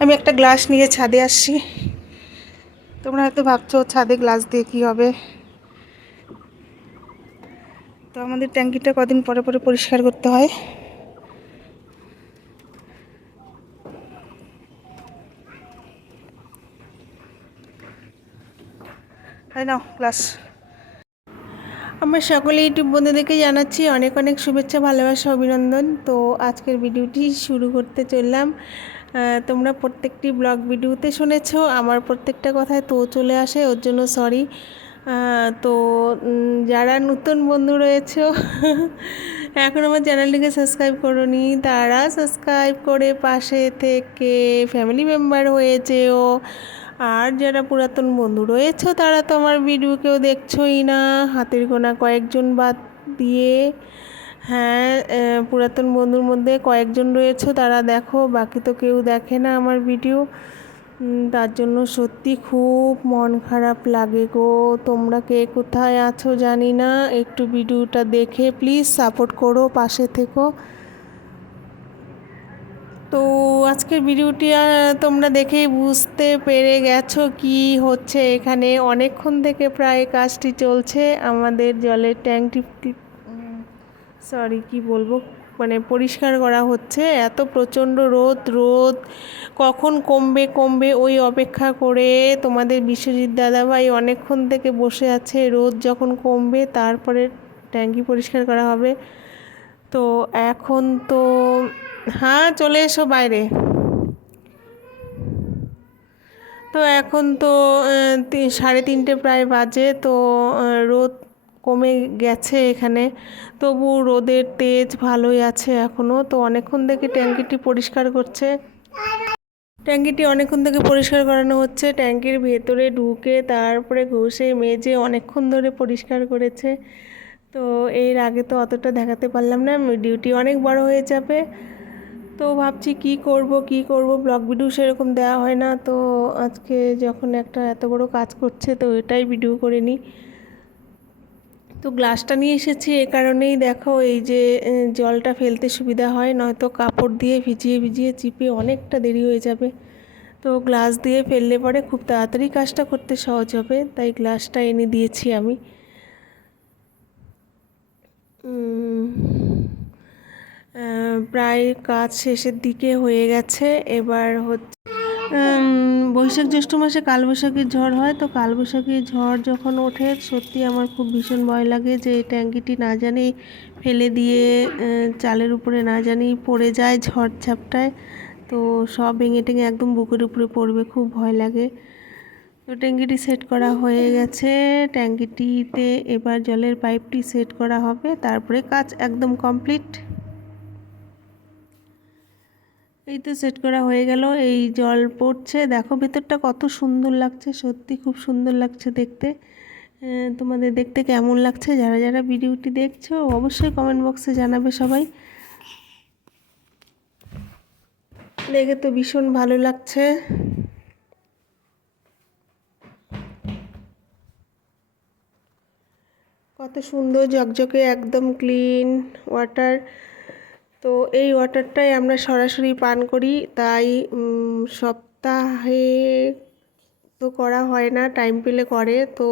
আমি একটা গ্লাস নিয়ে ছাদে আসছি। তোমরা হয়তো ভাবছো ছাদে গ্লাস দিয়ে কী হবে। তো আমাদের ট্যাঙ্কিটা কদিন পরে পরে পরিষ্কার করতে হয়। তাই না গ্লাস। আমার সকলে ইউটিউব বন্ধুদেরকে জানাচ্ছি অনেক অনেক শুভেচ্ছা, ভালোবাসা, অভিনন্দন। তো আজকের ভিডিওটি শুরু করতে চললাম। তোমরা প্রত্যেকটি ব্লগ ভিডিওতে শুনেছো আমার প্রত্যেকটা কথায় তো চলে আসে, ওর জন্য সরি। তো যারা নতুন বন্ধু রয়েছে এখন আমার চ্যানেলটিকে সাবস্ক্রাইব করোনি, তারা সাবস্ক্রাইব করে পাশে থেকে ফ্যামিলি মেম্বার হয়েছেও। আর যারা পুরাতন বন্ধু রয়েছে তারা তো আমার ভিডিও কেউ দেখছোই না, হাতের গোনা কয়েকজন বাদ দিয়ে। হ্যাঁ, পুরাতন বন্ধুর মধ্যে কয়েকজন রয়েছে তারা দেখো, বাকি তো কেউ দেখে না আমার ভিডিও। তার জন্য সত্যি খুব মন খারাপ লাগে গো। তোমরা কে কোথায় আছো জানি না, একটু ভিডিওটা দেখে প্লিজ সাপোর্ট করো, পাশে থেকো। তো আজকের ভিডিওটি তোমরা দেখেই বুঝতে পেরে গেছো কি হচ্ছে এখানে। অনেকক্ষণ থেকে প্রায় কাজটি চলছে, আমাদের জলের ট্যাঙ্কটি কি বলবো, মানে পরিষ্কার করা হচ্ছে। এত প্রচণ্ড রোদ কখন কমবে ওই অপেক্ষা করে তোমাদের বিশ্বজিৎ দাদাভাই অনেকক্ষণ থেকে বসে আছে। রোদ যখন কমবে তারপরে ট্যাঙ্কি পরিষ্কার করা হবে। তো এখন তো হ্যাঁ, চলে এসো বাইরে। তো এখন তো 3:30 প্রায় বাজে। তো রোদ কমে গেছে এখানে, তবু রোদের তেজ ভালোই আছে এখনও। তো অনেকক্ষণ থেকে ট্যাঙ্কিটি পরিষ্কার করছে, ট্যাঙ্কিটি অনেকক্ষণ থেকে পরিষ্কার করানো হচ্ছে। ট্যাঙ্কির ভেতরে ঢুকে তারপরে ঘষে মেজে অনেকক্ষণ ধরে পরিষ্কার করেছে। তো এর আগে তো অতটা দেখাতে পারলাম না, ডিউটি অনেক বড় হয়ে যাবে। তো ভাবছি কি করব, ব্লগ ভিডিও সেরকম দেওয়া হয় না। তো আজকে যখন একটা এত বড় কাজ করছে তো এটাই ভিডিও করে নিই। তো গ্লাসটা নিয়ে এসেছি এ কারণেই, দেখো এই যে জলটা ফেলতে সুবিধা হয়, নয়তো কাপড় দিয়ে ভিজিয়ে চিপে অনেকটা দেরি হয়ে যাবে। তো গ্লাস দিয়ে ফেললে পরে খুব তাড়াতাড়ি কাজটা করতে সহজ হবে, তাই গ্লাসটা এনে দিয়েছি আমি। প্রায় কাজ শেষের দিকে হয়ে গেছে। এবার হচ্ছে বৈশাখ জ্যৈষ্ঠ মাসে কালবৈশাখীর ঝড় হয়। তো কালবৈশাখীর ঝড় যখন ওঠে সত্যি আমার খুব ভীষণ ভয় লাগে যে এই ট্যাঙ্কিটি না জানি ফেলে দিয়ে চালের উপরে না জানি পড়ে যায় ঝড় ঝাপটায়। তো সব ভেঙে টেঙে একদম বুকের উপরে পড়বে, খুব ভয় লাগে। তো ট্যাঙ্কিটি সেট করা হয়ে গেছে। ট্যাঙ্কিটিতে এবার জলের পাইপটি সেট করা হবে, তারপরে কাজ একদম কমপ্লিট। এই তো সেট করা হয়ে গেল, এই জল পড়ছে, দেখো ভেতরটা কত সুন্দর লাগছে, সত্যি খুব সুন্দর লাগছে দেখতে। তোমাদের দেখতে কেমন লাগছে যারা যারা ভিডিওটি দেখছো অবশ্যই কমেন্ট বক্সে জানাবে সবাই। দেখে তো ভীষণ ভালো লাগছে। কত সুন্দর ঝকঝকে একদম ক্লিন ওয়াটার। তো এই ওয়াটারটাই আমরা সরাসরি পান করি, তাই সপ্তাহে তো করা হয় না, টাইম পেলে করে। তো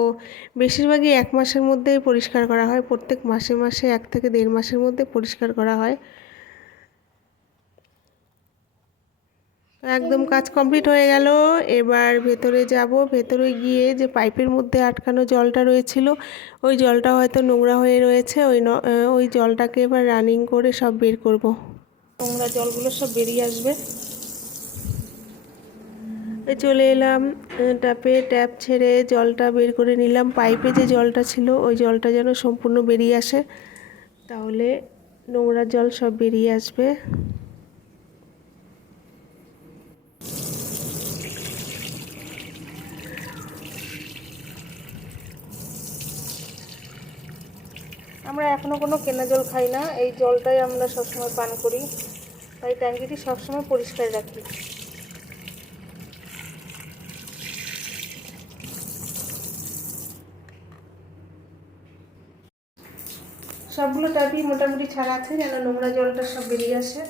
বেশিরভাগই 1 মাসের মধ্যেই পরিষ্কার করা হয়, প্রত্যেক মাসে মাসে 1 থেকে 1.5 মাসের মধ্যে পরিষ্কার করা হয়। একদম কাজ কমপ্লিট হয়ে গেল। এবার ভেতরে যাব, ভেতরে গিয়ে যে পাইপের মধ্যে আটকানো জলটা রয়েছিল ওই জলটা হয়তো নোংরা হয়ে রয়েছে, ওই জলটাকে এবার রানিং করে সব বের করব। নোংরা জলগুলো সব বেরিয়ে আসবে। চলে এলাম ট্যাপ ছেড়ে জলটা বের করে নিলাম। পাইপে যে জলটা ছিল ওই জলটা যেন সম্পূর্ণ বেরিয়ে আসে, তাহলে নোংরা জল সব বেরিয়ে আসবে। আমরা এখনও কোনো কেনা জল খাই না, এই জলটাই আমরা সবসময় পান করি, তাই ট্যাঙ্কিটি সবসময় পরিষ্কার রাখি। সবগুলো ট্যাপই মোটামুটি ছাড়া আছে, যেন নোংরা জলটা সব বেরিয়ে আসে।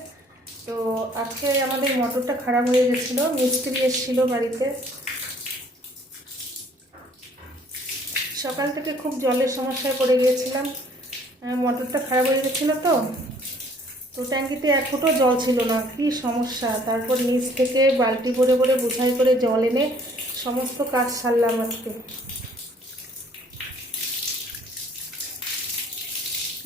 তো আজকে আমাদের মোটরটা খারাপ হয়ে গেছিলো, মিস্ত্রি এসেছিলো বাড়িতে। সকাল থেকে খুব জলের সমস্যায় পড়ে গিয়েছিলাম, মোটরটা খারাপ হয়ে গেছিলো। তো ট্যাঙ্কিতে এক ফুটও জল ছিল না, কি সমস্যা। তারপর নিচ থেকে বালতি ভরে ভরে বোঝাই করে জল এনে সমস্ত কাজ সারলাম আজকে।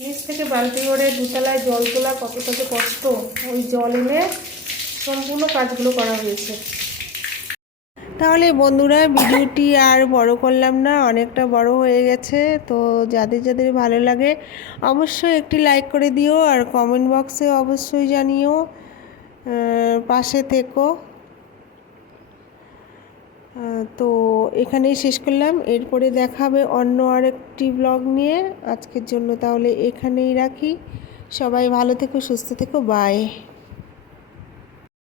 নিচ থেকে বালতি ভরে দুতলায় জল তোলা কতটা যে কষ্ট, ওই জল এনে সম্পূর্ণ কাজগুলো করা হয়েছে। তাহলে বন্ধুরা, ভিডিওটি আর বড় করলাম না, অনেকটা বড় হয়ে গেছে। তো যাদের যাদের ভালো লাগে অবশ্যই একটি লাইক করে দিও, আর কমেন্ট বক্সে অবশ্যই জানিও, পাশে থেকো। তো এখানেই শেষ করলাম, এরপরে দেখাবে অন্য আরেকটি ব্লগ নিয়ে। আজকের জন্য তাহলে এখানেই রাখি। সবাই ভালো থেকো, সুস্থ থেকো, বাই।